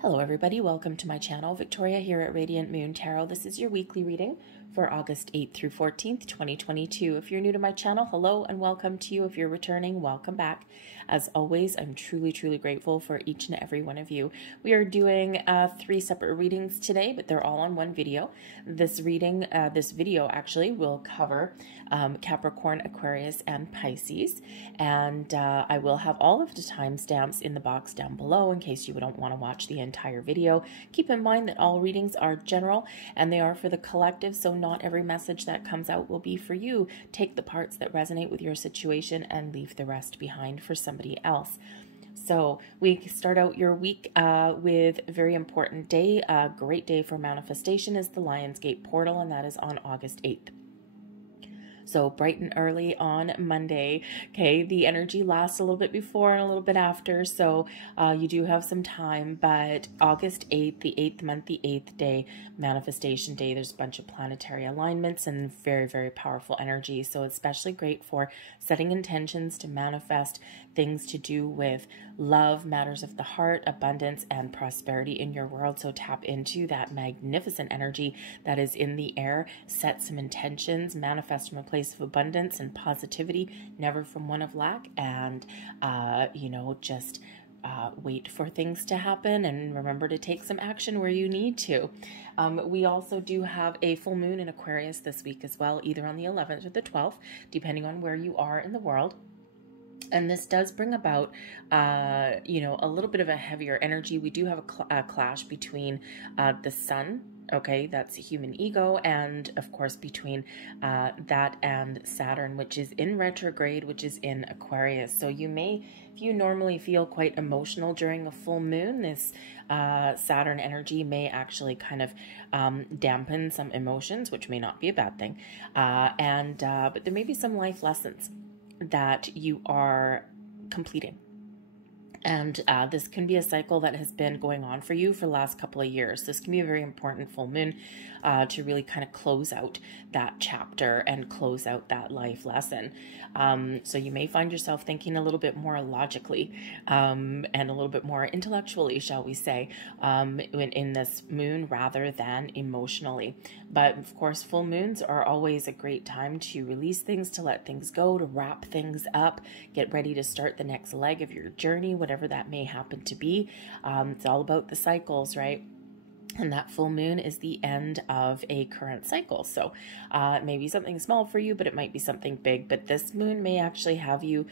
Hello everybody, welcome to my channel. Victoria here at Radiant Moon Tarot. This is your weekly reading for August 8th through 14th, 2022. If you're new to my channel, hello and welcome to you. If you're returning, welcome back. As always, I'm truly grateful for each and every one of you. We are doing 3 separate readings today, but they're all on one video. This video actually will cover Capricorn, Aquarius, and Pisces. And I will have all of the timestamps in the box down below in case you don't want to watch the entire video. Keep in mind that all readings are general and they are for the collective, so not every message that comes out will be for you. Take the parts that resonate with your situation and leave the rest behind for somebody else. So we start out your week with a very important day. A great day for manifestation is the Lionsgate portal, and that is on August 8th. So bright and early on Monday. Okay, the energy lasts a little bit before and a little bit after, so you do have some time. But August 8th, the 8th month, the 8th day, manifestation day, there's a bunch of planetary alignments and very powerful energy. So it's especially great for setting intentions to manifest things to do with love, matters of the heart, abundance, and prosperity in your world. So tap into that magnificent energy that is in the air. Set some intentions, manifest from a place of abundance and positivity, never from one of lack, and just wait for things to happen and remember to take some action where you need to. We also do have a full moon in Aquarius this week as well, either on the 11th or the 12th, depending on where you are in the world. And this does bring about, a little bit of a heavier energy. We do have a clash between the sun, okay, that's a human ego, and of course between that and Saturn, which is in retrograde, which is in Aquarius. So you may, if you normally feel quite emotional during a full moon, this Saturn energy may actually kind of dampen some emotions, which may not be a bad thing. But there may be some life lessons that you are completing. And this can be a cycle that has been going on for you for the last couple of years. This can be a very important full moon to really kind of close out that chapter and close out that life lesson. So you may find yourself thinking a little bit more logically and a little bit more intellectually, shall we say, in this moon rather than emotionally. But of course, full moons are always a great time to release things, to let things go, to wrap things up, get ready to start the next leg of your journey, whatever that may happen to be. It's all about the cycles, right? And that full moon is the end of a current cycle. So it may be something small for you, but it might be something big. But this moon may actually have you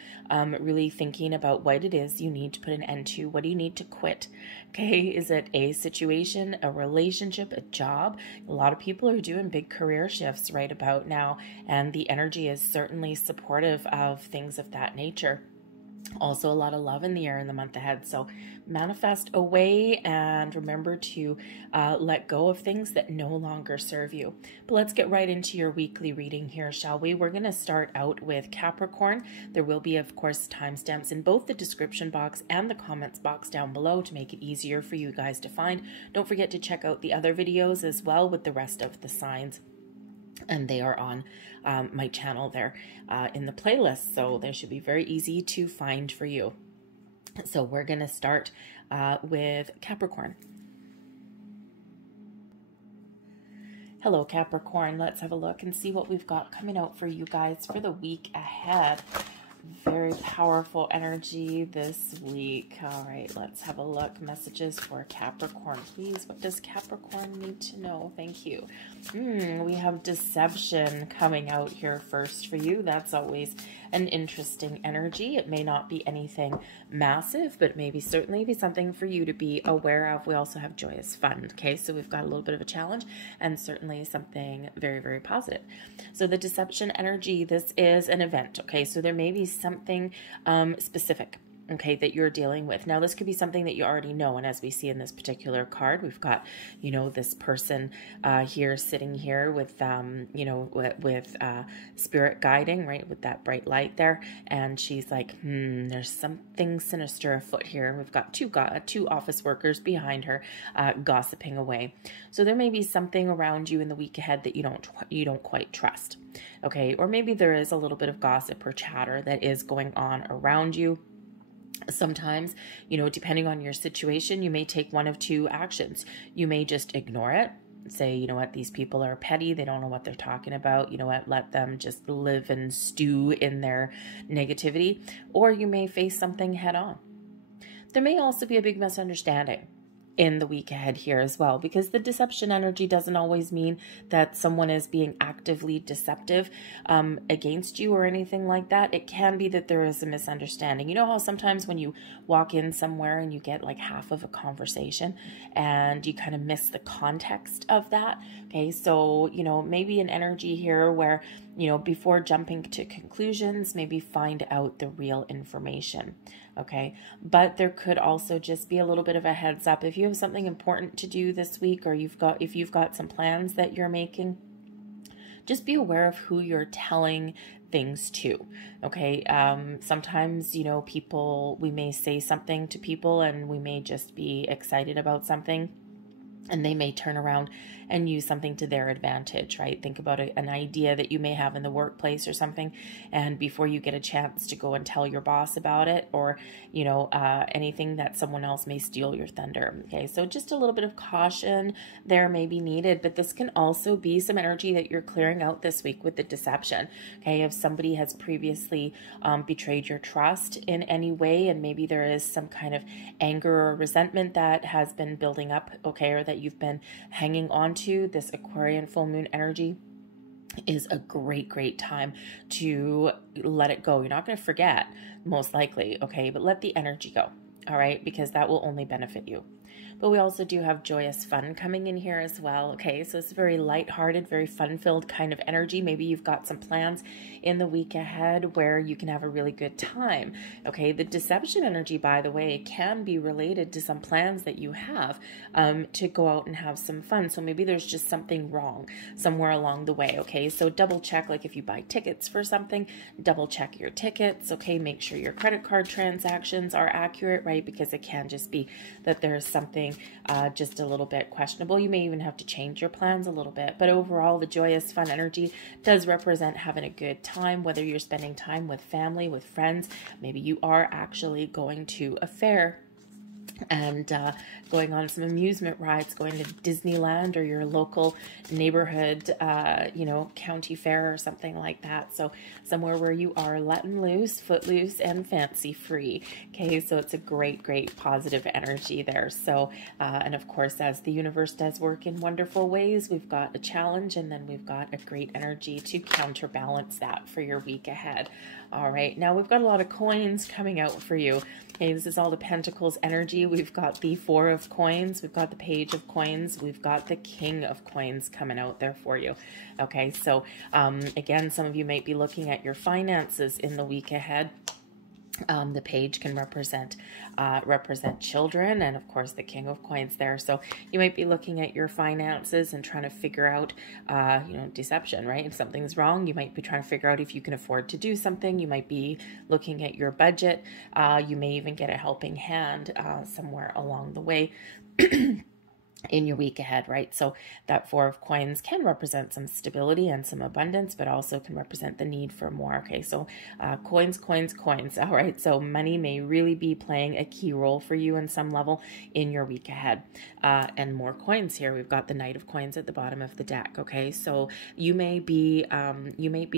really thinking about what it is you need to put an end to. What do you need to quit? Okay, is it a situation, a relationship, a job? A lot of people are doing big career shifts right about now, and the energy is certainly supportive of things of that nature. Also a lot of love in the air in the month ahead. So manifest away and remember to let go of things that no longer serve you. But let's get right into your weekly reading here, shall we? We're going to start out with Capricorn. There will be, of course, timestamps in both the description box and the comments box down below to make it easier for you guys to find. Don't forget to check out the other videos as well with the rest of the signs. And they are on my channel there in the playlist, so they should be very easy to find for you. So we're going to start with Capricorn. Hello, Capricorn. Let's have a look and see what we've got coming out for you guys for the week ahead. Very powerful energy this week. All right, let's have a look. Messages for Capricorn, please. What does Capricorn need to know? Thank you. We have deception coming out here first for you. That's always an interesting energy. It may not be anything massive, but maybe certainly be something for you to be aware of. We also have joyous fun. Okay, so we've got a little bit of a challenge and certainly something very positive. So the deception energy, this is an event. Okay, so there may be something specific, okay, that you're dealing with. Now, this could be something that you already know, and as we see in this particular card, we've got, this person here sitting here with, spirit guiding, right, with that bright light there, and she's like, there's something sinister afoot here, and we've got two office workers behind her gossiping away. So there may be something around you in the week ahead that you don't quite trust, okay, or maybe there is a little bit of gossip or chatter that is going on around you. Sometimes, you know, depending on your situation, you may take one of two actions. You may just ignore it, say, you know what, these people are petty, they don't know what they're talking about, you know what, let them just live and stew in their negativity. Or you may face something head on. There may also be a big misunderstanding in the week ahead here as well, because the deception energy doesn't always mean that someone is being actively deceptive against you or anything like that. It can be that there is a misunderstanding. You know how sometimes when you walk in somewhere and you get like half of a conversation and you kind of miss the context of that. Okay, so, you know, maybe an energy here where, you know, before jumping to conclusions, maybe find out the real information. Okay, but there could also just be a little bit of a heads up. If you have something important to do this week, or if you've got some plans that you're making, just be aware of who you're telling things to. Okay, sometimes, you know, we may say something to people and we may just be excited about something, and they may turn around and use something to their advantage, right? Think about an idea that you may have in the workplace or something, and before you get a chance to go and tell your boss about it, or, you know, anything, that someone else may steal your thunder. Okay, so just a little bit of caution there may be needed, but this can also be some energy that you're clearing out this week with the deception. Okay, if somebody has previously betrayed your trust in any way, and maybe there is some kind of anger or resentment that has been building up, okay, or that you've been hanging on to, this Aquarian full moon energy is a great time to let it go. You're not going to forget, most likely, okay, but let the energy go, all right, because that will only benefit you. But we also do have joyous fun coming in here as well. Okay, so it's a very lighthearted, very fun-filled kind of energy. Maybe you've got some plans in the week ahead where you can have a really good time. Okay, the deception energy, by the way, can be related to some plans that you have to go out and have some fun. So maybe there's just something wrong somewhere along the way. Okay, so double check, like if you buy tickets for something, double check your tickets. Okay, make sure your credit card transactions are accurate, right? Because it can just be that there's something just a little bit questionable. You may even have to change your plans a little bit, but overall the joyous fun energy does represent having a good time, whether you're spending time with family, with friends. Maybe you are actually going to a fair and going on some amusement rides, going to Disneyland or your local neighborhood, you know, county fair or something like that. So somewhere where you are letting loose, footloose, and fancy free. Okay, so it's a great positive energy there. So, and of course, as the universe does work in wonderful ways, we've got a challenge, and then we've got a great energy to counterbalance that for your week ahead. All right, now we've got a lot of coins coming out for you. Okay, this is all the Pentacles energy. We've got the Four of Coins, we've got the Page of Coins, we've got the King of Coins coming out there for you. Okay, so again, some of you might be looking at your finances in the week ahead. The page can represent children, and of course the King of Coins there. So you might be looking at your finances and trying to figure out, you know, deception, right? If something's wrong, you might be trying to figure out if you can afford to do something. You might be looking at your budget. You may even get a helping hand somewhere along the way. In your week ahead, right? So that Four of Coins can represent some stability and some abundance, but also can represent the need for more. Okay, so coins. All right, so money may really be playing a key role for you in some level in your week ahead. And more coins here. We've got the Knight of Coins at the bottom of the deck. Okay, so you may be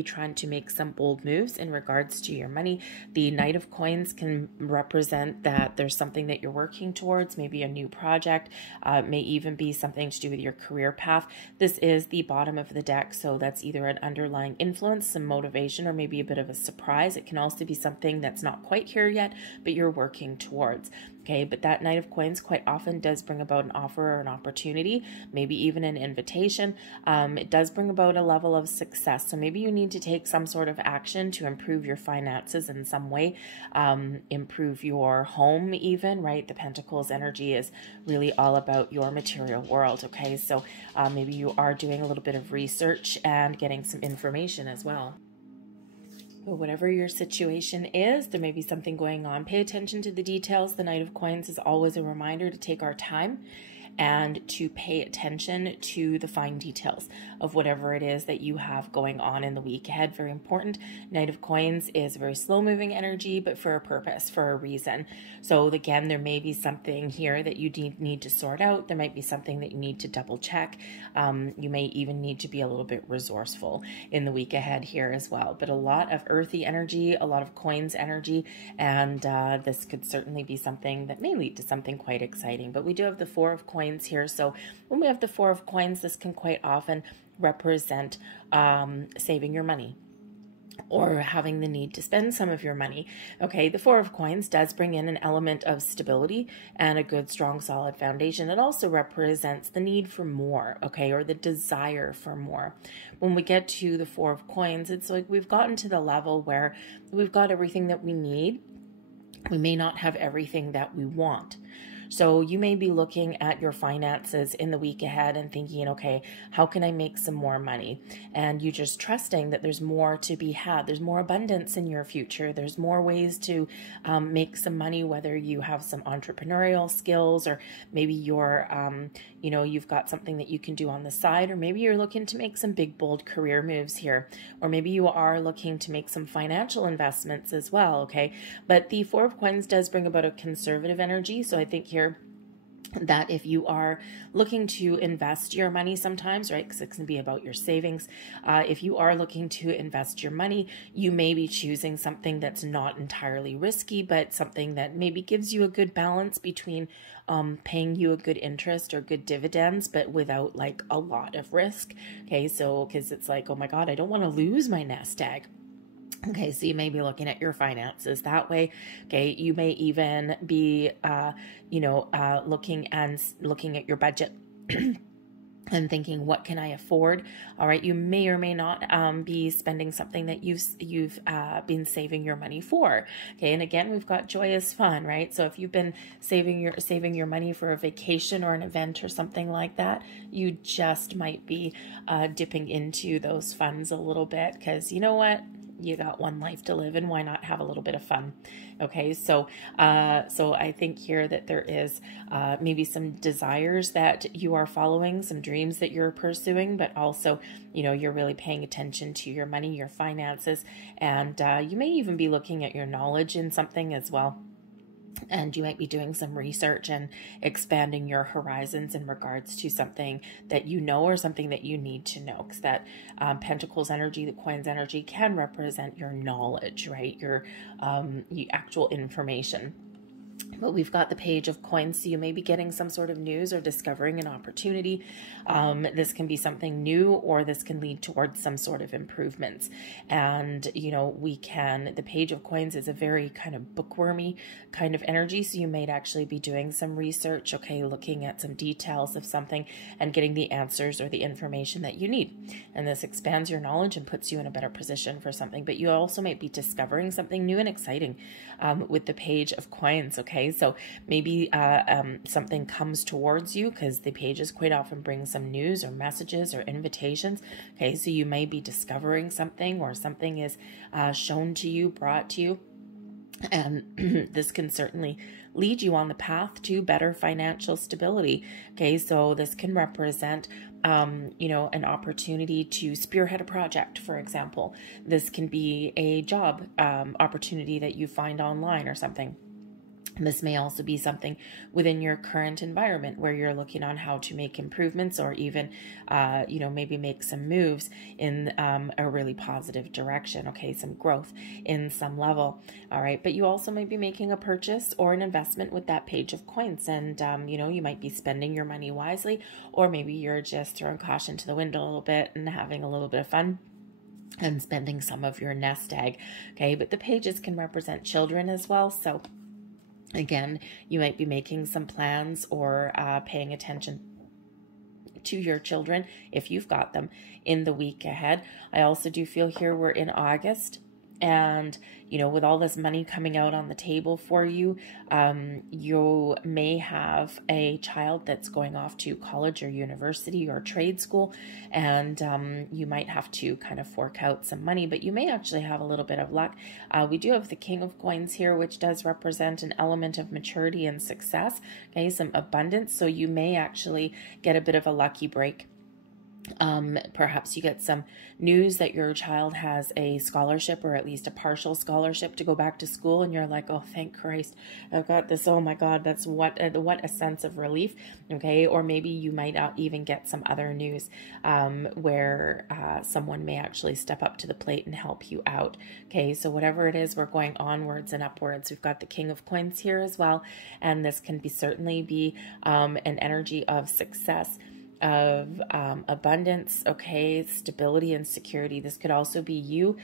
trying to make some bold moves in regards to your money. The Knight of Coins can represent that there's something that you're working towards, maybe a new project, may even be something to do with your career path. This is the bottom of the deck, so that's either an underlying influence, some motivation, or maybe a bit of a surprise. It can also be something that's not quite here yet, but you're working towards. Okay, but that Knight of Coins quite often does bring about an offer or an opportunity, maybe even an invitation. It does bring about a level of success. So maybe you need to take some sort of action to improve your finances in some way, improve your home even, right? The Pentacles energy is really all about your material world. Okay, so maybe you are doing a little bit of research and getting some information as well. But whatever your situation is, there may be something going on. Pay attention to the details. The Knight of Coins is always a reminder to take our time and to pay attention to the fine details of whatever it is that you have going on in the week ahead. Very important. Knight of Coins is a very slow moving energy, but for a purpose, for a reason. So again, there may be something here that you need to sort out. There might be something that you need to double check. You may even need to be a little bit resourceful in the week ahead here as well. But a lot of earthy energy, a lot of coins energy, and this could certainly be something that may lead to something quite exciting. But we do have the Four of Coins here. So when we have the Four of Coins, this can quite often represent saving your money or having the need to spend some of your money. Okay, the Four of Coins does bring in an element of stability and a good, strong, solid foundation. It also represents the need for more, okay, or the desire for more. When we get to the Four of Coins, it's like we've gotten to the level where we've got everything that we need. We may not have everything that we want. So you may be looking at your finances in the week ahead and thinking, okay, how can I make some more money? And you just trusting that there's more to be had. There's more abundance in your future. There's more ways to make some money, whether you have some entrepreneurial skills, or maybe you're, you've got something that you can do on the side, or maybe you're looking to make some big, bold career moves here, or maybe you are looking to make some financial investments as well. Okay. But the Four of Coins does bring about a conservative energy. So I think here that if you are looking to invest your money sometimes, right, because it can be about your savings, if you are looking to invest your money, you may be choosing something that's not entirely risky, but something that maybe gives you a good balance between paying you a good interest or good dividends, but without like a lot of risk. Okay, so because it's like, oh my God, I don't want to lose my nest egg. Okay, so you may be looking at your finances that way. Okay, you may even be, looking at your budget and thinking, what can I afford? All right, you may or may not be spending something that you've been saving your money for. Okay, and again, we've got joyous fun, right? So if you've been saving your money for a vacation or an event or something like that, you just might be dipping into those funds a little bit, because you know what? You got one life to live, and why not have a little bit of fun? Okay, so I think here that there is maybe some desires that you are following, some dreams that you're pursuing, but also, you're really paying attention to your money, your finances, and you may even be looking at your knowledge in something as well. And you might be doing some research and expanding your horizons in regards to something that you know or something that you need to know. Because that Pentacles energy, the Coins energy, can represent your knowledge, right? Your actual information. But we've got the Page of Coins, so you may be getting some sort of news or discovering an opportunity. This can be something new, or this can lead towards some sort of improvements. And, the Page of Coins is a very kind of bookwormy kind of energy, so you may actually be doing some research, okay, looking at some details of something and getting the answers or the information that you need. And this expands your knowledge and puts you in a better position for something. But you also might be discovering something new and exciting with the Page of Coins, okay? So maybe something comes towards you, because the pages quite often bring some news or messages or invitations. Okay, so you may be discovering something, or something is shown to you, brought to you. And this can certainly lead you on the path to better financial stability. Okay, so this can represent an opportunity to spearhead a project, for example. This can be a job opportunity that you find online or something. This may also be something within your current environment where you're looking on how to make improvements, or even, maybe make some moves in a really positive direction. Okay, some growth in some level. All right, but you also might be making a purchase or an investment with that Page of Coins, and you might be spending your money wisely, or maybe you're just throwing caution to the wind a little bit and having a little bit of fun and spending some of your nest egg. Okay, but the pages can represent children as well, so again, you might be making some plans or paying attention to your children if you've got them in the week ahead. I also do feel here we're in August. And, you know, with all this money coming out on the table for you, you may have a child that's going off to college or university or trade school, and you might have to kind of fork out some money, but you may actually have a little bit of luck. We do have the King of Coins here, which does represent an element of maturity and success, okay, some abundance. So you may actually get a bit of a lucky break. Perhaps you get some news that your child has a scholarship, or at least a partial scholarship, to go back to school, and you're like, oh, thank Christ, I've got this. Oh my God, that's what a sense of relief. Okay. Or maybe you might even get some other news where someone may actually step up to the plate and help you out. Okay. So whatever it is, we're going onwards and upwards. We've got the King of Coins here as well, and this can certainly be an energy of success, of abundance, okay, stability and security. This could also be you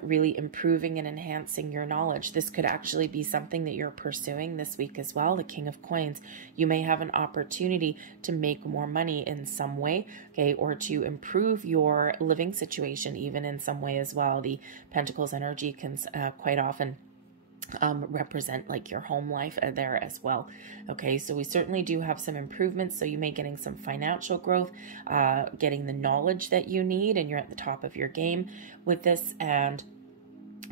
really improving and enhancing your knowledge. This could actually be something that you're pursuing this week as well, the King of Coins. You may have an opportunity to make more money in some way, okay, or to improve your living situation even in some way as well. The Pentacles energy can quite often represent like your home life there as well. Okay, so we certainly do have some improvements. So you may getting some financial growth, getting the knowledge that you need, and you're at the top of your game with this. And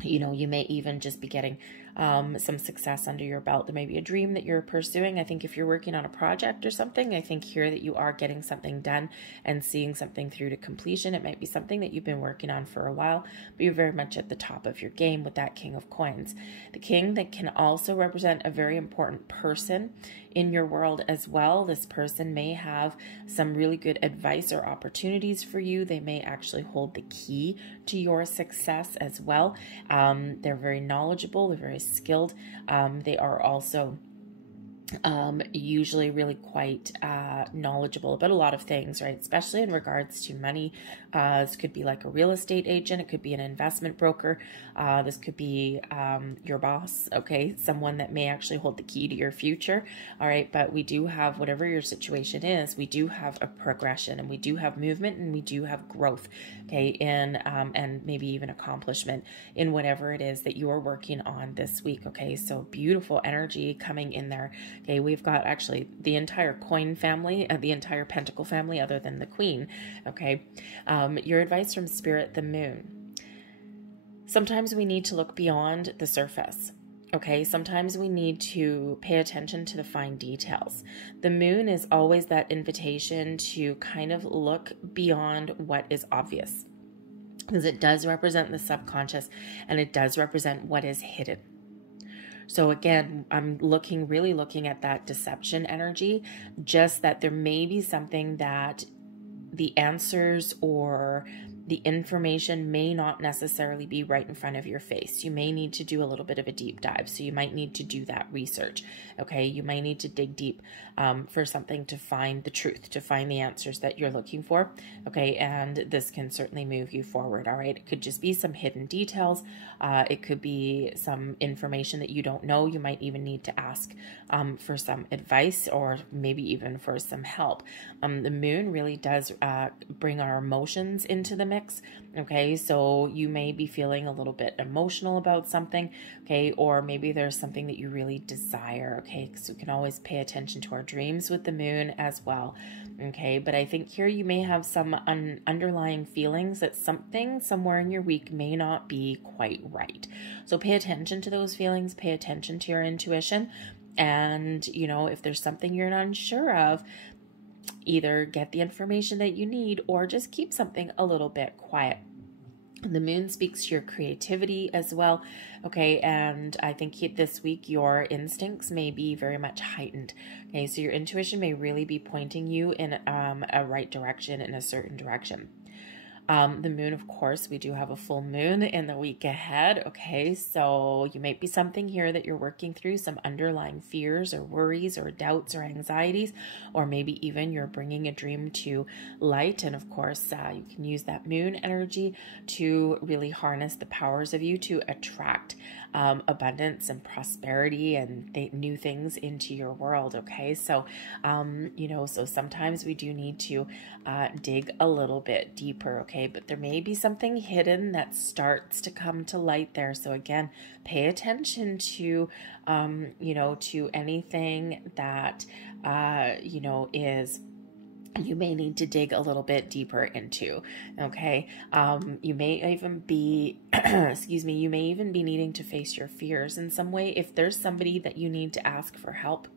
you know, you may even just be getting some success under your belt. There may be a dream that you're pursuing. I think if you're working on a project or something, I think here that you are getting something done and seeing something through to completion. It might be something that you've been working on for a while, but you're very much at the top of your game with that King of Coins. The King that can also represent a very important person in your world as well. This person may have some really good advice or opportunities for you. They may actually hold the key to your success as well. They're very knowledgeable. They're very skilled. They are also usually really quite knowledgeable about a lot of things, right? Especially in regards to money. This could be like a real estate agent. It could be an investment broker. This could be your boss, okay? Someone that may actually hold the key to your future, all right? But we do have, whatever your situation is, we do have a progression, and we do have movement, and we do have growth, okay? And maybe even accomplishment in whatever it is that you are working on this week, okay? So beautiful energy coming in there. Okay, we've got actually the entire coin family, the entire pentacle family, other than the queen. Okay, your advice from Spirit, the moon. Sometimes we need to look beyond the surface. Okay, sometimes we need to pay attention to the fine details. The moon is always that invitation to kind of look beyond what is obvious, because it does represent the subconscious, and it does represent what is hidden. So again, I'm really looking at that deception energy, just that there may be something that the answers or the information may not necessarily be right in front of your face. You may need to do a little bit of a deep dive. So you might need to do that research. Okay. You might need to dig deep for something to find the truth, to find the answers that you're looking for. Okay. And this can certainly move you forward. All right. It could just be some hidden details. It could be some information that you don't know. You might even need to ask for some advice, or maybe even for some help. The moon really does bring our emotions into the mix. Okay, so you may be feeling a little bit emotional about something, okay, or maybe there's something that you really desire, okay, because we can always pay attention to our dreams with the moon as well, okay, but I think here you may have some underlying feelings that something somewhere in your week may not be quite right. So pay attention to those feelings, pay attention to your intuition, and, you know, if there's something you're not unsure of, either get the information that you need or just keep something a little bit quiet. The moon speaks to your creativity as well. Okay. And I think this week your instincts may be very much heightened. Okay. So your intuition may really be pointing you in a right direction, in a certain direction. The moon, of course, we do have a full moon in the week ahead. Okay, so you might be something here that you're working through, some underlying fears or worries or doubts or anxieties, or maybe even you're bringing a dream to light. And of course, you can use that moon energy to really harness the powers of you to attract abundance and prosperity and new things into your world. Okay, so, you know, so sometimes we do need to dig a little bit deeper. Okay. okay? But there may be something hidden that starts to come to light there. So again, pay attention to, you know, to anything that, you know, is, you may need to dig a little bit deeper into, okay? You may even be, excuse me, you may even be needing to face your fears in some way. If there's somebody that you need to ask for help,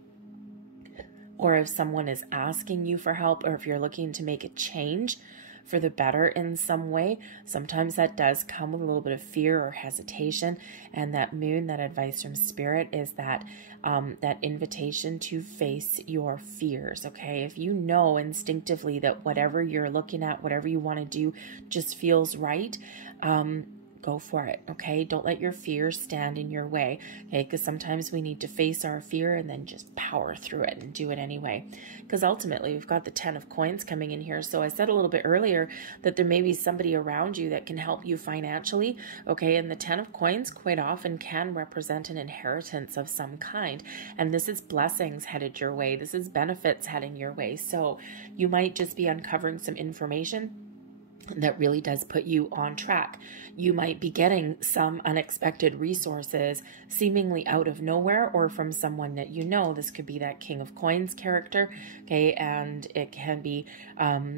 or if someone is asking you for help, or if you're looking to make a change for the better in some way, sometimes that does come with a little bit of fear or hesitation. And that moon, that advice from spirit is that that invitation to face your fears, okay? If you know instinctively that whatever you're looking at, whatever you want to do just feels right, go for it, okay? Don't let your fear stand in your way, okay? Because sometimes we need to face our fear and then just power through it and do it anyway. Because ultimately, we've got the 10 of coins coming in here. So I said a little bit earlier that there may be somebody around you that can help you financially, okay? And the 10 of coins quite often can represent an inheritance of some kind. And this is blessings headed your way. This is benefits heading your way. So you might just be uncovering some information that really does put you on track. You might be getting some unexpected resources seemingly out of nowhere, or from someone that you know. This could be that King of Coins character, okay? And it can be,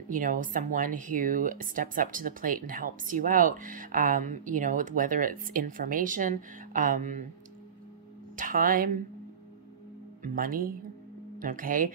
you know, someone who steps up to the plate and helps you out, you know, whether it's information, time, money, okay?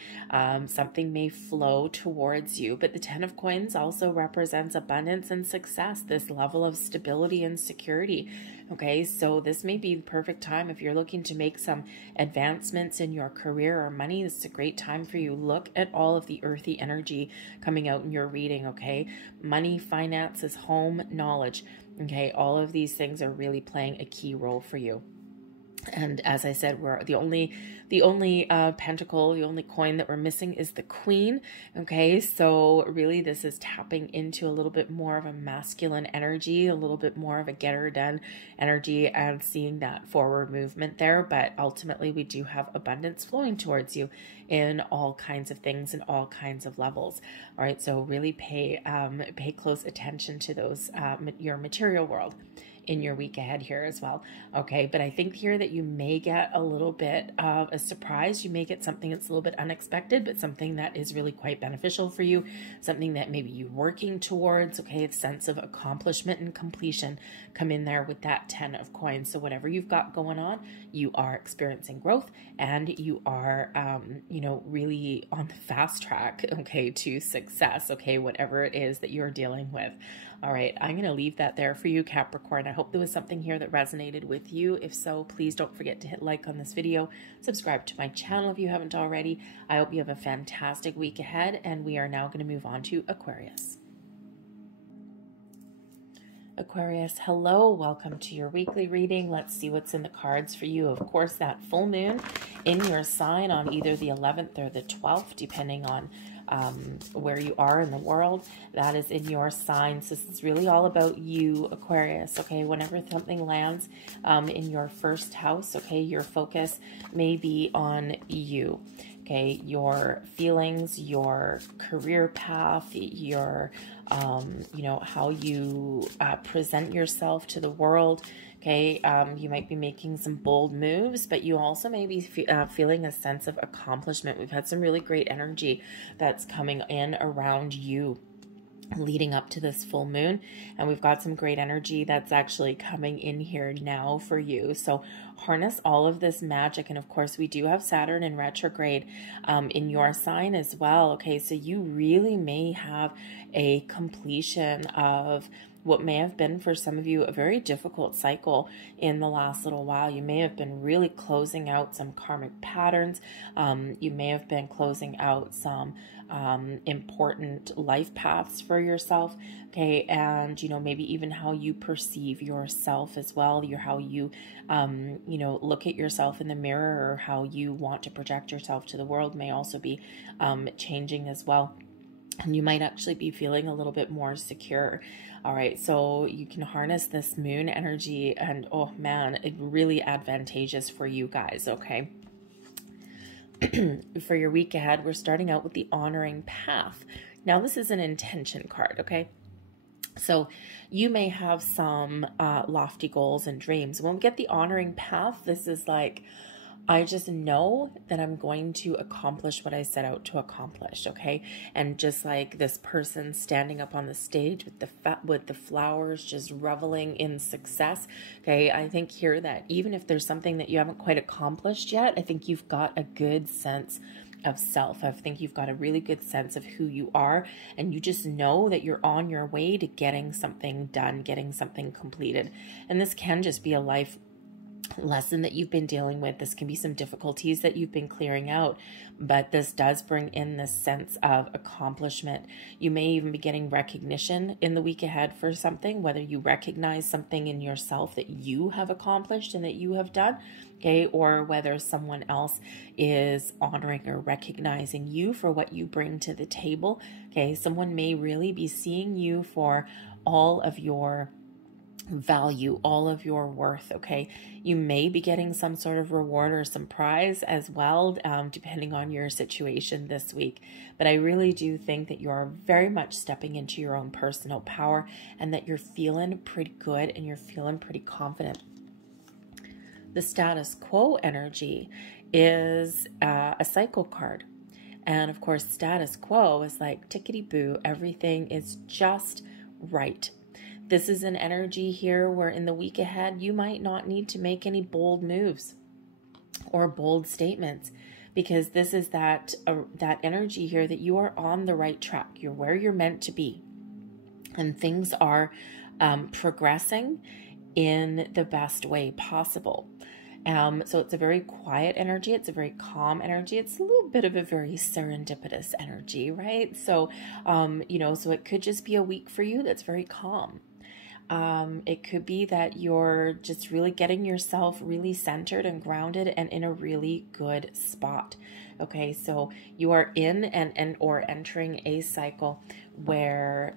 Something may flow towards you, but the 10 of coins also represents abundance and success, this level of stability and security, okay? So this may be the perfect time if you're looking to make some advancements in your career or money. This is a great time for you. Look at all of the earthy energy coming out in your reading, okay? Money, finances, home, knowledge, okay? All of these things are really playing a key role for you. And as I said, we're the only pentacle, the only coin that we're missing is the Queen. Okay, so really this is tapping into a little bit more of a masculine energy, a little bit more of a get her done energy, and seeing that forward movement there. But ultimately, we do have abundance flowing towards you in all kinds of things and all kinds of levels. All right, so really pay close attention to those, your material world in your week ahead here as well. Okay, but I think here that you may get a little bit of a surprise. You may get something that's a little bit unexpected, but something that is really quite beneficial for you, something that maybe you're working towards, okay? A sense of accomplishment and completion come in there with that 10 of coins. So whatever you've got going on, you are experiencing growth, and you are, you know, really on the fast track, okay, to success, okay, whatever it is that you're dealing with. All right, I'm going to leave that there for you, Capricorn. I hope there was something here that resonated with you. If so, please don't forget to hit like on this video. Subscribe to my channel if you haven't already. I hope you have a fantastic week ahead, and we are now going to move on to Aquarius. Aquarius, hello, welcome to your weekly reading. Let's see what's in the cards for you. Of course, that full moon in your sign on either the 11th or the 12th, depending on where you are in the world, that is in your sign. So this is really all about you, Aquarius, okay? Whenever something lands in your first house, okay, your focus may be on you, okay? Your feelings, your career path, your, you know, how you present yourself to the world. Okay, you might be making some bold moves, but you also may be feeling a sense of accomplishment. We've had some really great energy that's coming in around you leading up to this full moon, and we've got some great energy that's actually coming in here now for you. So harness all of this magic. And of course, we do have Saturn in retrograde in your sign as well. Okay, so you really may have a completion of what may have been for some of you a very difficult cycle in the last little while. You may have been really closing out some karmic patterns. You may have been closing out some important life paths for yourself, okay? And, you know, maybe even how you perceive yourself as well, how you, you know, look at yourself in the mirror, or how you want to project yourself to the world may also be changing as well. And you might actually be feeling a little bit more secure. All right, so you can harness this moon energy, and oh man, it's really advantageous for you guys, okay? For your week ahead, we're starting out with the honoring path. Now, this is an intention card, okay? So you may have some lofty goals and dreams. When we get the honoring path, this is like, I just know that I'm going to accomplish what I set out to accomplish, okay? And just like this person standing up on the stage with the flowers, just reveling in success, okay? I think here that even if there's something that you haven't quite accomplished yet, I think you've got a good sense of self. I think you've got a really good sense of who you are, and you just know that you're on your way to getting something done, getting something completed. And this can just be a life lesson that you've been dealing with. This can be some difficulties that you've been clearing out, but this does bring in this sense of accomplishment. You may even be getting recognition in the week ahead for something, whether you recognize something in yourself that you have accomplished and that you have done, okay, or whether someone else is honoring or recognizing you for what you bring to the table, okay. Someone may really be seeing you for all of your value, all of your worth, okay? You may be getting some sort of reward or some prize as well, depending on your situation this week. But I really do think that you are very much stepping into your own personal power, and that you're feeling pretty good and you're feeling pretty confident. The status quo energy is a cycle card. And of course, status quo is like tickety-boo, everything is just right. This is an energy here where in the week ahead, you might not need to make any bold moves or bold statements, because this is that energy here that you are on the right track. You're where you're meant to be, and things are progressing in the best way possible. So it's a very quiet energy. It's a very calm energy. It's a little bit of a very serendipitous energy, right? So, so it could just be a week for you that's very calm. It could be that you're just really getting yourself really centered and grounded and in a really good spot. Okay, so you are in or entering a cycle where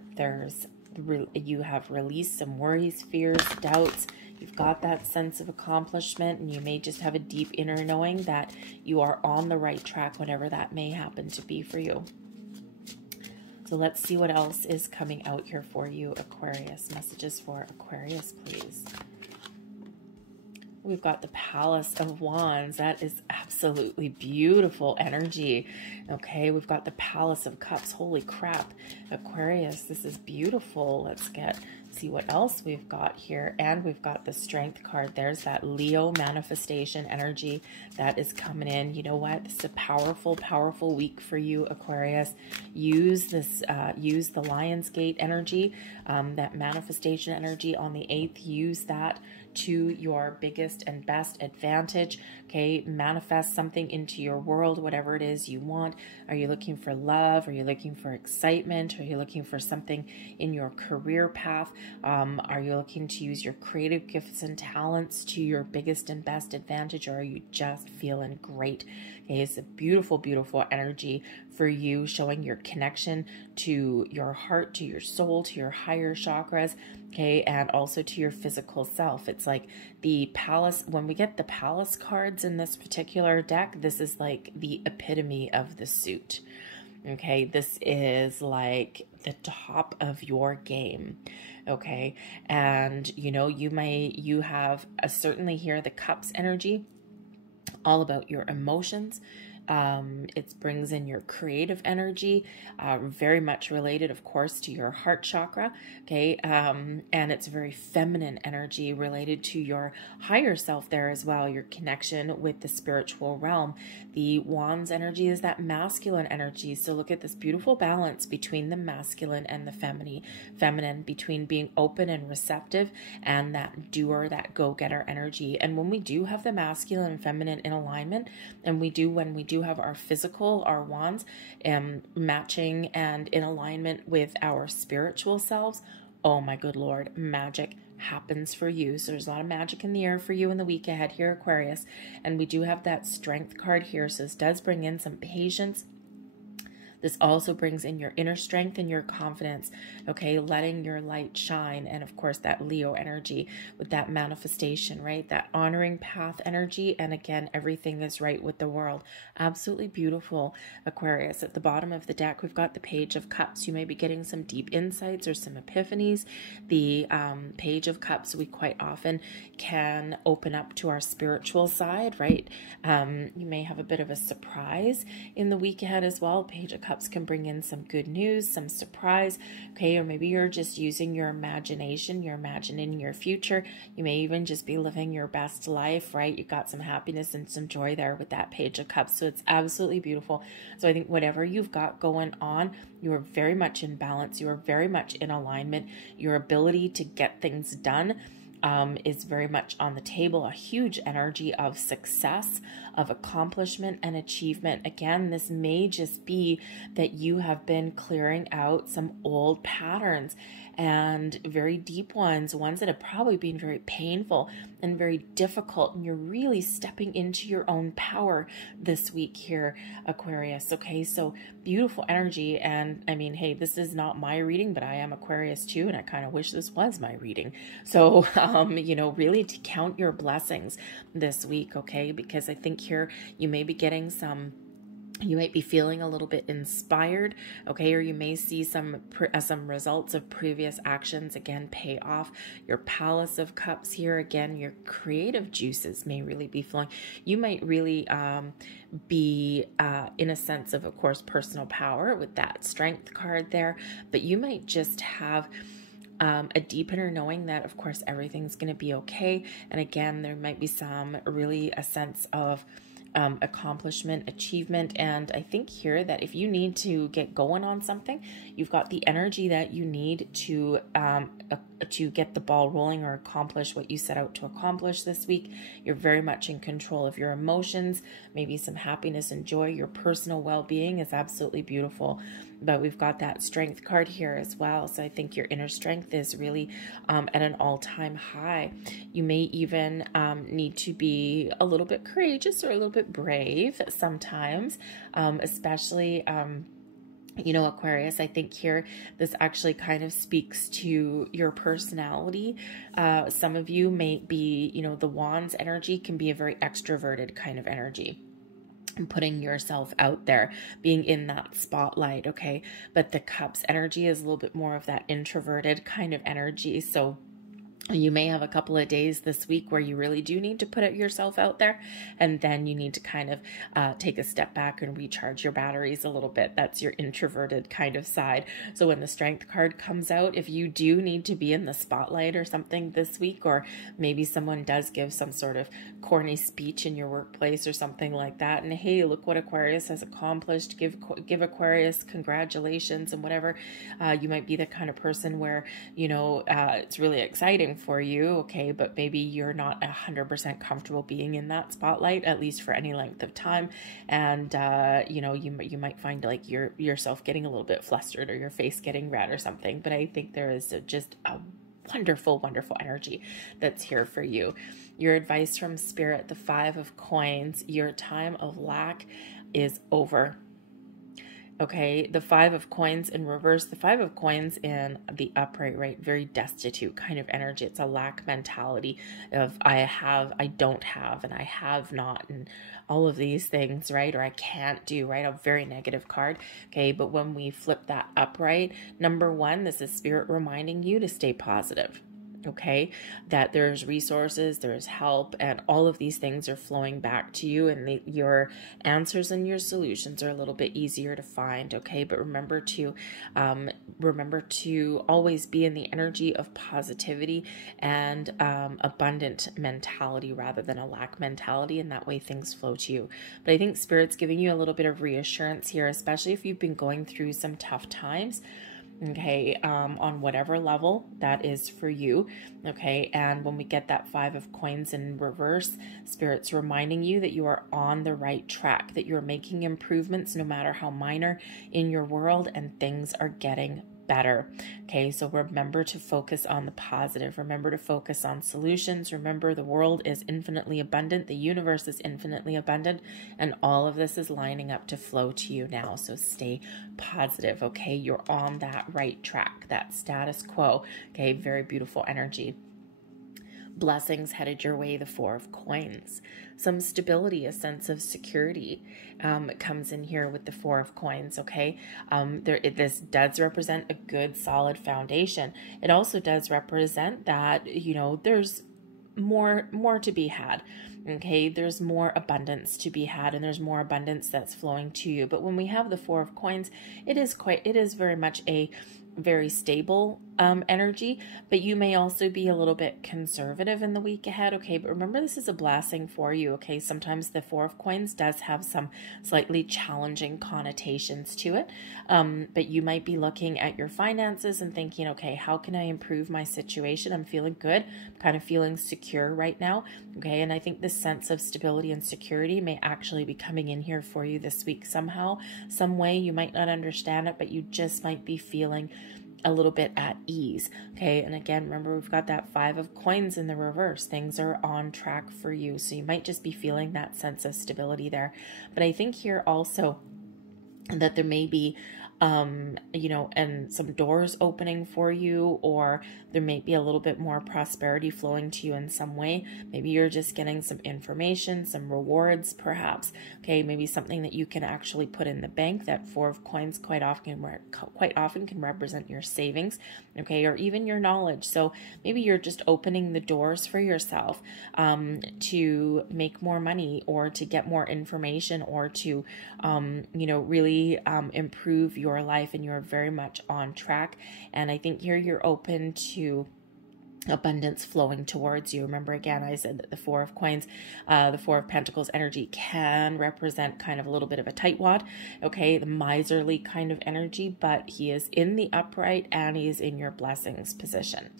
you have released some worries, fears, doubts. You've got that sense of accomplishment, and you may just have a deep inner knowing that you are on the right track, whatever that may happen to be for you. So let's see what else is coming out here for you, Aquarius. Messages for Aquarius, please. We've got the Palace of Wands. That is absolutely beautiful energy. Okay, we've got the Palace of Cups. Holy crap, Aquarius, this is beautiful. Let's see what else we've got here. And we've got the Strength card. There's that Leo manifestation energy that is coming in. You know what? This is a powerful, powerful week for you, Aquarius. Use this, use the Lion's Gate energy, that manifestation energy on the 8th. Use that to your biggest and best advantage. Okay, manifest something into your world, whatever it is you want. Are you looking for love? Are you looking for excitement? Are you looking for something in your career path? Are you looking to use your creative gifts and talents to your biggest and best advantage, or are you just feeling great? Okay, it's a beautiful, beautiful energy for you, showing your connection to your heart, to your soul, to your higher chakras, okay, and also to your physical self. It's like the Palace. When we get the Palace cards in this particular deck, this is like the epitome of the suit. Okay, this is like the top of your game. Okay, and you have certainly here the Cups energy, all about your emotions. It brings in your creative energy, very much related, of course, to your heart chakra, okay? And it's very feminine energy related to your higher self there as well, your connection with the spiritual realm. The Wands energy is that masculine energy. So look at this beautiful balance between the masculine and the feminine, between being open and receptive and that doer, that go-getter energy. And when we do have the masculine and feminine in alignment, and when we do have our physical, our wands, matching and in alignment with our spiritual selves, oh my good Lord, magic happens for you. So there's a lot of magic in the air for you in the week ahead here, Aquarius. And we do have that Strength card here. So this does bring in some patience. This also brings in your inner strength and your confidence, okay? Letting your light shine. And of course, that Leo energy with that manifestation, right? That honoring path energy. And again, everything is right with the world. Absolutely beautiful, Aquarius. At the bottom of the deck, we've got the Page of Cups. You may be getting some deep insights or some epiphanies. The Page of Cups, we quite often can open up to our spiritual side, right? You may have a bit of a surprise in the week ahead as well. Page of Cups can bring in some good news, some surprise, okay? Or maybe you're just using your imagination, you're imagining your future. You may even just be living your best life, right? You got some happiness and some joy there with that Page of Cups. So it's absolutely beautiful. So I think whatever you've got going on, you are very much in balance. You are very much in alignment. Your ability to get things done is very much on the table. A huge energy of success, of accomplishment and achievement. Again, this may just be that you have been clearing out some old patterns and very deep ones that have probably been very painful and very difficult. And you're really stepping into your own power this week here, Aquarius. Okay, so beautiful energy. And I mean, hey, this is not my reading, but I am Aquarius too. And I kind of wish this was my reading. So, you know, really to count your blessings this week. Okay, because I think here you may be getting you might be feeling a little bit inspired, okay, or you may see some results of previous actions again pay off. Your Palace of Cups here, again, your creative juices may really be flowing. You might really be in a sense of course, personal power with that Strength card there, but you might just have a deep inner knowing that, of course, everything's going to be okay. And again, there might be a sense of accomplishment, achievement. And I think here that if you need to get going on something, you've got the energy that you need to get the ball rolling or accomplish what you set out to accomplish this week. You're very much in control of your emotions, maybe some happiness and joy. Your personal well-being is absolutely beautiful. But we've got that Strength card here as well. So I think your inner strength is really at an all-time high. You may even need to be a little bit courageous or a little bit brave sometimes, especially you know, Aquarius, I think here this actually kind of speaks to your personality. Some of you may be, you know, the Wands energy can be a very extroverted kind of energy. And putting yourself out there, being in that spotlight, okay? But the Cups energy is a little bit more of that introverted kind of energy. So you may have a couple of days this week where you really do need to put yourself out there, and then you need to kind of take a step back and recharge your batteries a little bit. That's your introverted kind of side. So when the Strength card comes out, if you do need to be in the spotlight or something this week, or maybe someone does give some sort of corny speech in your workplace or something like that, and hey, look what Aquarius has accomplished, give Aquarius congratulations and whatever, you might be the kind of person where, you know, it's really exciting for you, okay, but maybe you're not 100% comfortable being in that spotlight, at least for any length of time. And you know, you might find like yourself getting a little bit flustered or your face getting red or something. But I think there is just a wonderful, wonderful energy that's here for you. Your advice from Spirit, the 5 of Coins, your time of lack is over. Okay, the 5 of Coins in reverse, the 5 of Coins in the upright, right? Very destitute kind of energy. It's a lack mentality of I don't have, and I have not, and all of these things, right? Or I can't do, right? A very negative card. Okay, but when we flip that upright, number 1, this is Spirit reminding you to stay positive. Okay, that there's resources, there's help, and all of these things are flowing back to you, and your answers and your solutions are a little bit easier to find. Okay, but remember to always be in the energy of positivity and abundant mentality rather than a lack mentality, and that way things flow to you. But I think Spirit's giving you a little bit of reassurance here, especially if you've been going through some tough times. Okay, on whatever level that is for you. Okay, and when we get that 5 of Coins in reverse, Spirit's reminding you that you are on the right track, that you're making improvements no matter how minor in your world, and things are getting better. Okay, so remember to focus on the positive. Remember to focus on solutions. Remember, the world is infinitely abundant. The universe is infinitely abundant. And all of this is lining up to flow to you now. So stay positive. Okay, you're on that right track, that status quo. Okay, very beautiful energy. Blessings headed your way, the Four of Coins. Some stability, a sense of security comes in here with the Four of Coins, okay? This does represent a good, solid foundation. It also does represent that, you know, there's more to be had. Okay, there's more abundance to be had, and there's more abundance that's flowing to you. But when we have the Four of Coins, it is very much a very stable energy, but you may also be a little bit conservative in the week ahead. Okay, but remember, this is a blessing for you. Okay, sometimes the Four of Coins does have some slightly challenging connotations to it, but you might be looking at your finances and thinking, okay, how can I improve my situation? I'm feeling good, I'm kind of feeling secure right now. Okay, and I think this sense of stability and security may actually be coming in here for you this week somehow, some way. You might not understand it, but you just might be feeling a little bit at ease. Okay, and again, remember, we've got that Five of Coins in the reverse. Things are on track for you, so you might just be feeling that sense of stability there. But I think here also that there may be you know, and some doors opening for you, or there may be a little bit more prosperity flowing to you in some way. Maybe you're just getting some information, some rewards perhaps. Okay, maybe something that you can actually put in the bank. That Four of Coins quite often can represent your savings, okay, or even your knowledge. So maybe you're just opening the doors for yourself to make more money, or to get more information, or to you know, really improve your life, and you're very much on track. And I think here you're open to abundance flowing towards you. Remember, again, I said that the Four of Coins, the Four of Pentacles energy can represent kind of a little bit of a tightwad, okay, the miserly kind of energy, but he is in the upright and he is in your blessings position.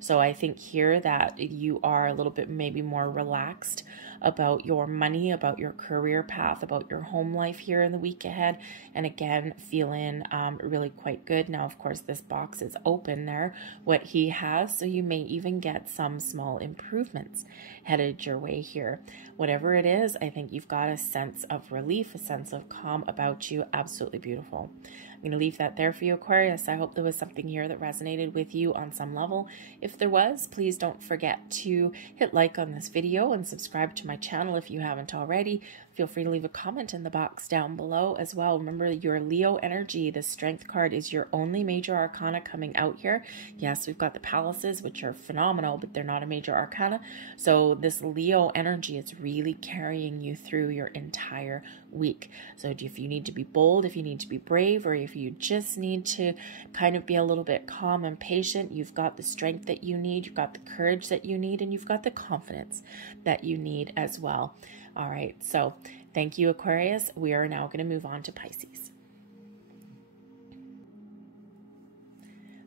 So I think here that you are a little bit maybe more relaxed about your money, about your career path, about your home life here in the week ahead. And again, feeling really quite good. Now, of course, this box is open there, what he has. So you may even get some small improvements headed your way here. Whatever it is, I think you've got a sense of relief, a sense of calm about you. Absolutely beautiful. I'm going to leave that there for you, Aquarius. I hope there was something here that resonated with you on some level. If there was, please don't forget to hit like on this video and subscribe to my channel if you haven't already. Feel free to leave a comment in the box down below as well. Remember, your Leo energy, the Strength card, is your only major arcana coming out here. Yes, we've got the Palaces, which are phenomenal, but they're not a major arcana. So this Leo energy is really carrying you through your entire week. So if you need to be bold, if you need to be brave, or if you just need to kind of be a little bit calm and patient, you've got the strength that you need, you've got the courage that you need, and you've got the confidence that you need as well. All right, so thank you, Aquarius. We are now going to move on to Pisces.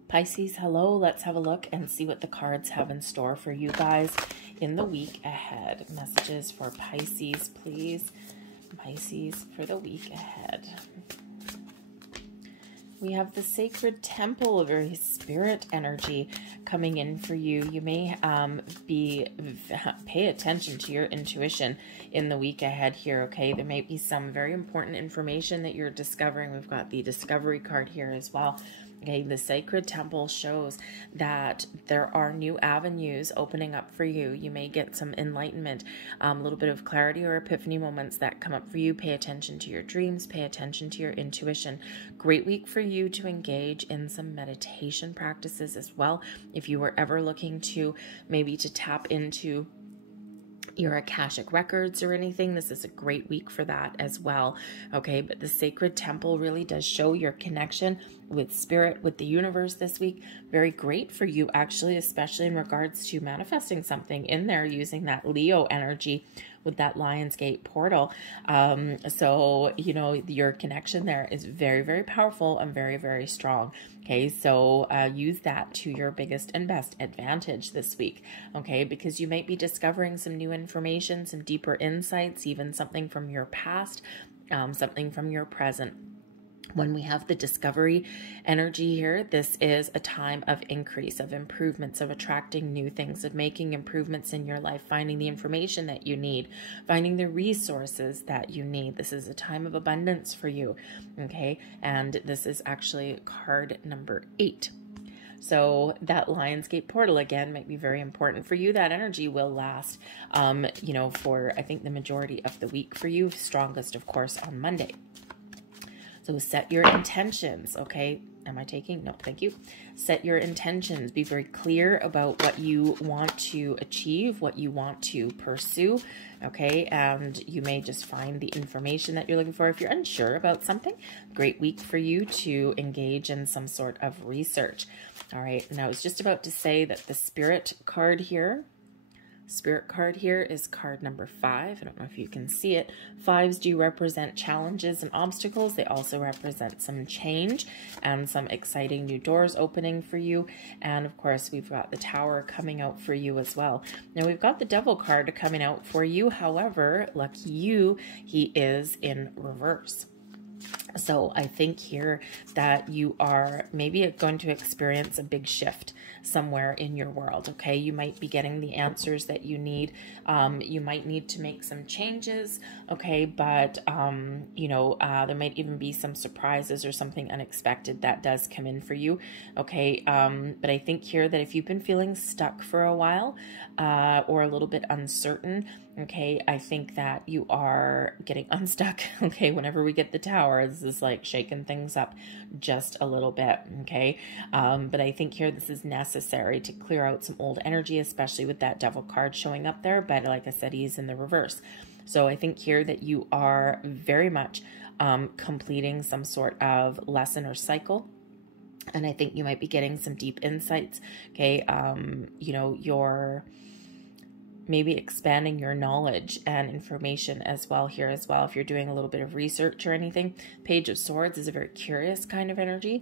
Pisces, hello. Let's have a look and see what the cards have in store for you guys in the week ahead. Messages for Pisces, please. Pisces for the week ahead. We have the Sacred Temple, a very spirit energy coming in for you. You may pay attention to your intuition in the week ahead here, okay? There may be some very important information that you're discovering. We've got the Discovery card here as well. Okay, the Sacred Temple shows that there are new avenues opening up for you. You may get some enlightenment, a little bit of clarity or epiphany moments that come up for you. Pay attention to your dreams. Pay attention to your intuition. Great week for you to engage in some meditation practices as well. If you were ever looking to maybe to tap into your Akashic records or anything, this is a great week for that as well. Okay, but the Sacred Temple really does show your connection with spirit, with the universe this week. Very great for you, actually, especially in regards to manifesting something in there using that Leo energy with that Lionsgate portal. So, you know, your connection there is very, very powerful and very, very strong. Okay, so use that to your biggest and best advantage this week, okay, because you might be discovering some new information, some deeper insights, even something from your past, something from your present. When we have the discovery energy here, this is a time of increase, of improvements, of attracting new things, of making improvements in your life, finding the information that you need, finding the resources that you need. This is a time of abundance for you, okay? And this is actually card number 8. So that Lionsgate portal, again, might be very important for you. That energy will last, you know, for, I think, the majority of the week for you. Strongest, of course, on Monday. So set your intentions, okay? Am I taking? No, thank you. Set your intentions. Be very clear about what you want to achieve, what you want to pursue, okay? And you may just find the information that you're looking for. If you're unsure about something, great week for you to engage in some sort of research. All right, now I was just about to say that the Spirit card here, Spirit card here is card number 5. I don't know if you can see it. 5s do represent challenges and obstacles. They also represent some change and some exciting new doors opening for you. And of course, we've got the Tower coming out for you as well. Now we've got the Devil card coming out for you. However, lucky you, he is in reverse. So I think here that you are maybe going to experience a big shift somewhere in your world, okay? You might be getting the answers that you need. You might need to make some changes, okay? But, you know, there might even be some surprises or something unexpected that does come in for you, okay? But I think here that if you've been feeling stuck for a while or a little bit uncertain, okay, I think that you are getting unstuck, okay? Whenever we get the Tower, this is like shaking things up just a little bit, okay? But I think here this is necessary to clear out some old energy, especially with that Devil card showing up there. But like I said, he's in the reverse. So I think here that you are very much completing some sort of lesson or cycle. And I think you might be getting some deep insights, okay? You know, you're maybe expanding your knowledge and information as well here as well. If you're doing a little bit of research or anything, Page of Swords is a very curious kind of energy.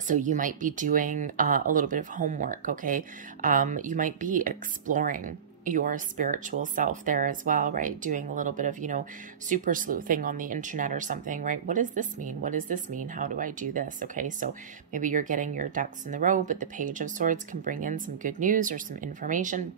So you might be doing a little bit of homework, okay? You might be exploring your spiritual self there as well, right? Doing a little bit of, you know, super sleuthing on the internet or something, right? What does this mean? What does this mean? How do I do this? Okay, so maybe you're getting your ducks in the row, but the Page of Swords can bring in some good news or some information,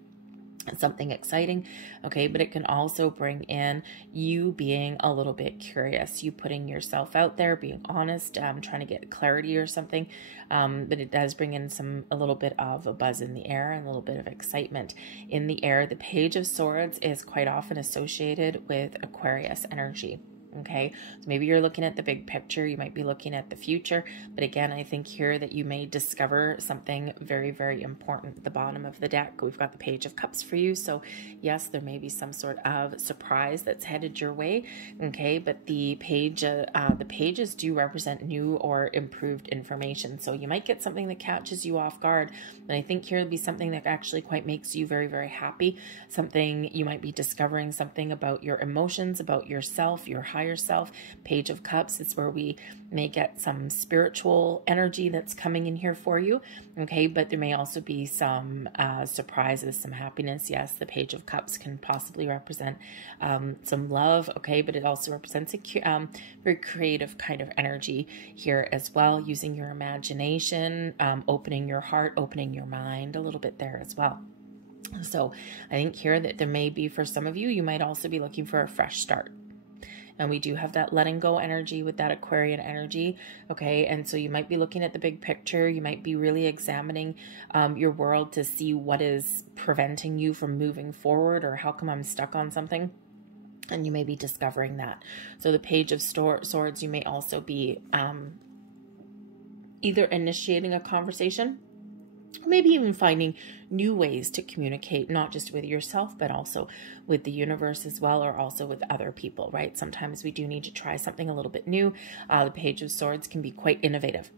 something exciting, okay? But it can also bring in you being a little bit curious, you putting yourself out there, being honest, trying to get clarity or something. But it does bring in a little bit of a buzz in the air and a little bit of excitement in the air. The Page of Swords is quite often associated with Aquarius energy. Okay, so maybe you're looking at the big picture, you might be looking at the future, but again, I think here that you may discover something very, very important at the bottom of the deck. We've got the Page of Cups for you, so yes, there may be some sort of surprise that's headed your way, okay, but the pages do represent new or improved information, so you might get something that catches you off guard, but I think here will be something that actually quite makes you very, very happy, something you might be discovering something about your emotions, about yourself, your higher self. Page of Cups is where we may get some spiritual energy that's coming in here for you, okay, but there may also be some surprises, some happiness. Yes, the Page of Cups can possibly represent some love, okay, but it also represents a very creative kind of energy here as well, using your imagination, opening your heart, opening your mind a little bit there as well. So I think here that there may be, for some of you, you might also be looking for a fresh start. And we do have that letting go energy with that Aquarian energy, okay? And so you might be looking at the big picture. You might be really examining your world to see what is preventing you from moving forward, or how come I'm stuck on something. And you may be discovering that. So the Page of Swords, you may also be either initiating a conversation, maybe even finding new ways to communicate, not just with yourself, but also with the universe as well, or also with other people, right? Sometimes we do need to try something a little bit new. The Page of Swords can be quite innovative.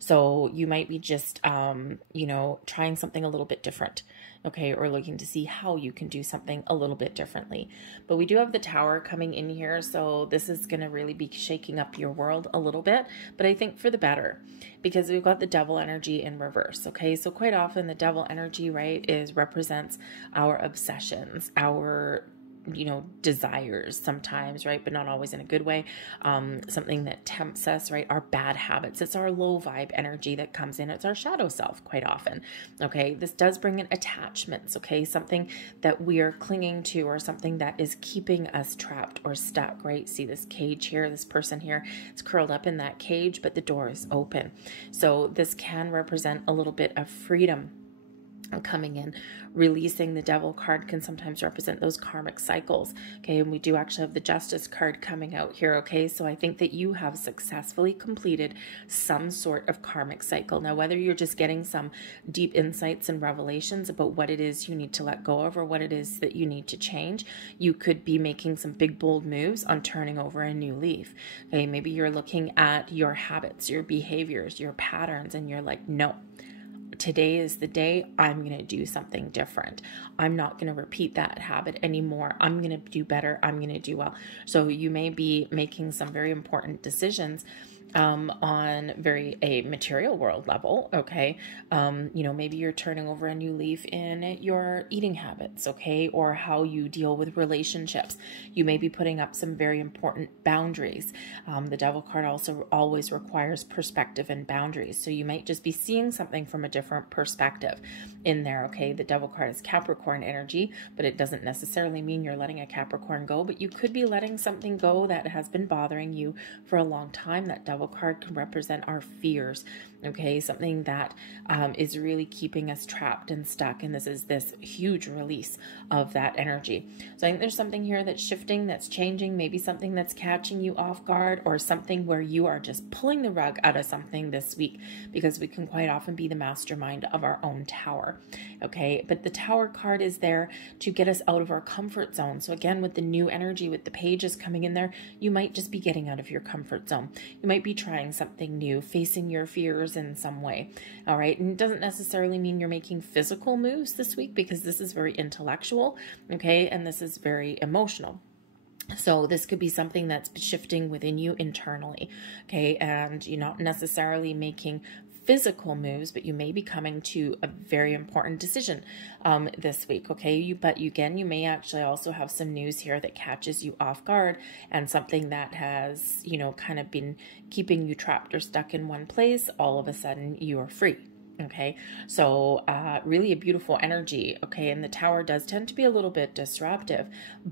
So you might be just, you know, trying something a little bit different, okay, or looking to see how you can do something a little bit differently. But we do have the Tower coming in here, so this is going to really be shaking up your world a little bit, but I think for the better, because we've got the Devil energy in reverse, okay? So quite often the Devil energy, right, represents our obsessions, our desires sometimes, right? But not always in a good way. Something that tempts us, right? Our bad habits. It's our low vibe energy that comes in. It's our shadow self quite often. Okay. This does bring in attachments. Okay. Something that we are clinging to, or something that is keeping us trapped or stuck, right? See this cage here, this person here is curled up in that cage, but the door is open. So this can represent a little bit of freedom coming in. Releasing the Devil card can sometimes represent those karmic cycles. Okay. And we do actually have the Justice card coming out here. Okay. So I think that you have successfully completed some sort of karmic cycle. Now, whether you're just getting some deep insights and revelations about what it is you need to let go of, or what it is that you need to change, you could be making some big, bold moves on turning over a new leaf. Okay. Maybe you're looking at your habits, your behaviors, your patterns, and you're like, no, today is the day I'm going to do something different. I'm not going to repeat that habit anymore. I'm going to do better. I'm going to do well. So you may be making some very important decisions on a material world level. Okay. Maybe you're turning over a new leaf in your eating habits. Okay. Or how you deal with relationships. You may be putting up some very important boundaries. The Devil card also always requires perspective and boundaries. So you might just be seeing something from a different perspective in there. Okay. The Devil card is Capricorn energy, but it doesn't necessarily mean you're letting a Capricorn go, but you could be letting something go that has been bothering you for a long time. That Devil card can represent our fears. Okay. Something that is really keeping us trapped and stuck. And this is this huge release of that energy. So I think there's something here that's shifting, that's changing, maybe something that's catching you off guard, or something where you are just pulling the rug out of something this week, because we can quite often be the mastermind of our own tower. Okay. But the Tower card is there to get us out of our comfort zone. So again, with the new energy, with the pages coming in there, you might just be getting out of your comfort zone. You might be trying something new, facing your fears in some way. All right. And it doesn't necessarily mean you're making physical moves this week, because this is very intellectual. Okay. And this is very emotional. So this could be something that's shifting within you internally. Okay. And you're not necessarily making physical moves, but you may be coming to a very important decision this week. Okay. But again, you may actually also have some news here that catches you off guard, and something that has, kind of been keeping you trapped or stuck in one place. All of a sudden you are free. Okay. So, really a beautiful energy. Okay. And the Tower does tend to be a little bit disruptive,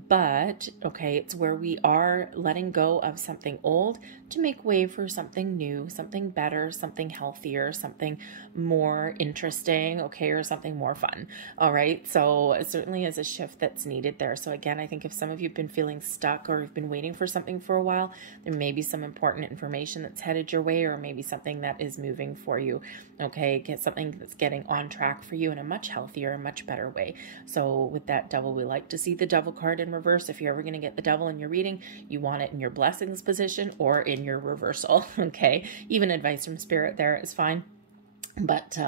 but okay, it's where we are letting go of something old to make way for something new, something better, something healthier, something more interesting. Okay. Or something more fun. All right. So it certainly is a shift that's needed there. So again, I think if some of you have been feeling stuck, or have been waiting for something for a while, there may be some important information that's headed your way, or maybe something that is moving for you. Okay. Get something that's getting on track for you in a much healthier, much better way. So with that Devil, we like to see the Devil card in reverse. If you're ever going to get the Devil in your reading, you want it in your blessings position or in your reversal. Okay. Even advice from Spirit there is fine. But,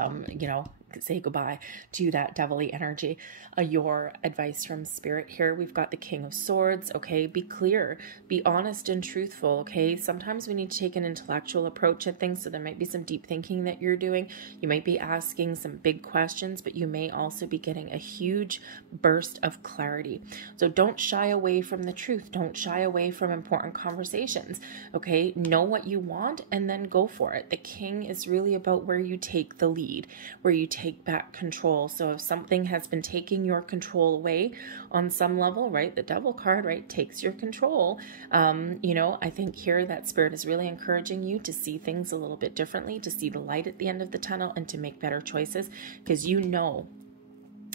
say goodbye to that devilly energy. Your advice from Spirit here, we've got the King of Swords. Okay. Be clear, be honest and truthful. Okay. Sometimes we need to take an intellectual approach at things. So there might be some deep thinking that you're doing. You might be asking some big questions, but you may also be getting a huge burst of clarity. So don't shy away from the truth. Don't shy away from important conversations. Okay. Know what you want and then go for it. The King is really about where you take the lead, where you take back control. So if something has been taking your control away on some level, right? The Devil card, right, takes your control. I think here that Spirit is really encouraging you to see things a little bit differently, to see the light at the end of the tunnel, and to make better choices, because you know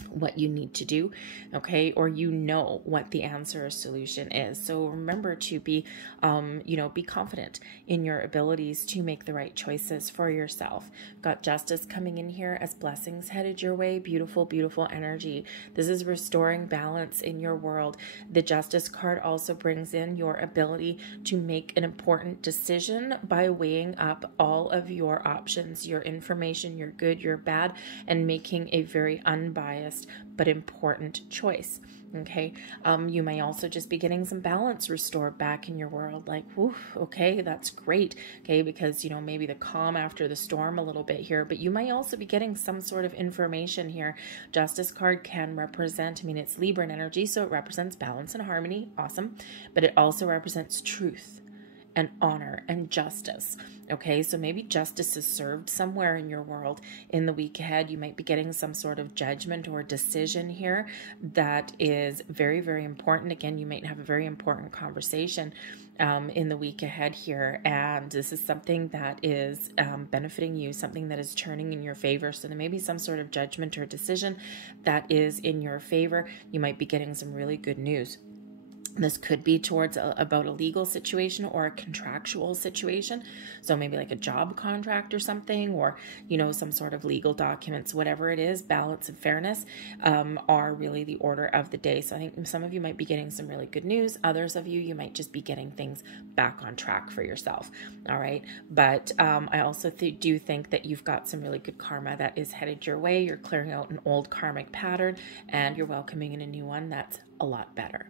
what you need to do, okay, or what the answer or solution is. So remember to be, be confident in your abilities to make the right choices for yourself. Got Justice coming in here as blessings headed your way. Beautiful, beautiful energy. This is restoring balance in your world. The Justice card also brings in your ability to make an important decision by weighing up all of your options, your information, your good, your bad, and making a very unbiased honest but important choice. Okay. You may also just be getting some balance restored back in your world. Like, whew, okay, that's great. Okay. Because, you know, maybe the calm after the storm a little bit here, but you might also be getting some sort of information here. Justice card can represent, I mean, it's Libran energy, so it represents balance and harmony. Awesome. But it also represents truth and honor and justice. Okay, so maybe justice is served somewhere in your world in the week ahead. You might be getting some sort of judgment or decision here that is very, very important. Again, you might have a very important conversation in the week ahead here, and this is something that is benefiting you, something that is turning in your favor. So there may be some sort of judgment or decision that is in your favor. You might be getting some really good news. This could be towards about a legal situation or a contractual situation. So maybe like a job contract or something, or, you know, some sort of legal documents, whatever it is. Balance and fairness are really the order of the day. So I think some of you might be getting some really good news. Others of you, you might just be getting things back on track for yourself. All right. But I also do think that you've got some really good karma that is headed your way. You're clearing out an old karmic pattern and you're welcoming in a new one that's a lot better.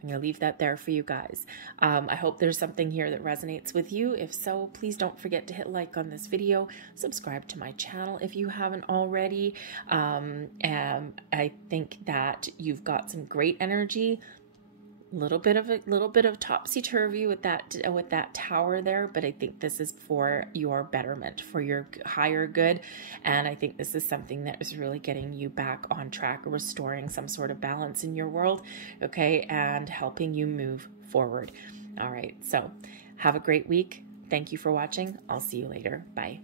I'm going to leave that there for you guys. I hope there's something here that resonates with you. If so, please don't forget to hit like on this video. Subscribe to my channel if you haven't already. And I think that you've got some great energy. Little bit of topsy-turvy with that tower there, but I think this is for your betterment, for your higher good, and I think this is something that is really getting you back on track, restoring some sort of balance in your world, okay, and helping you move forward. All right, so have a great week. Thank you for watching. I'll see you later. Bye.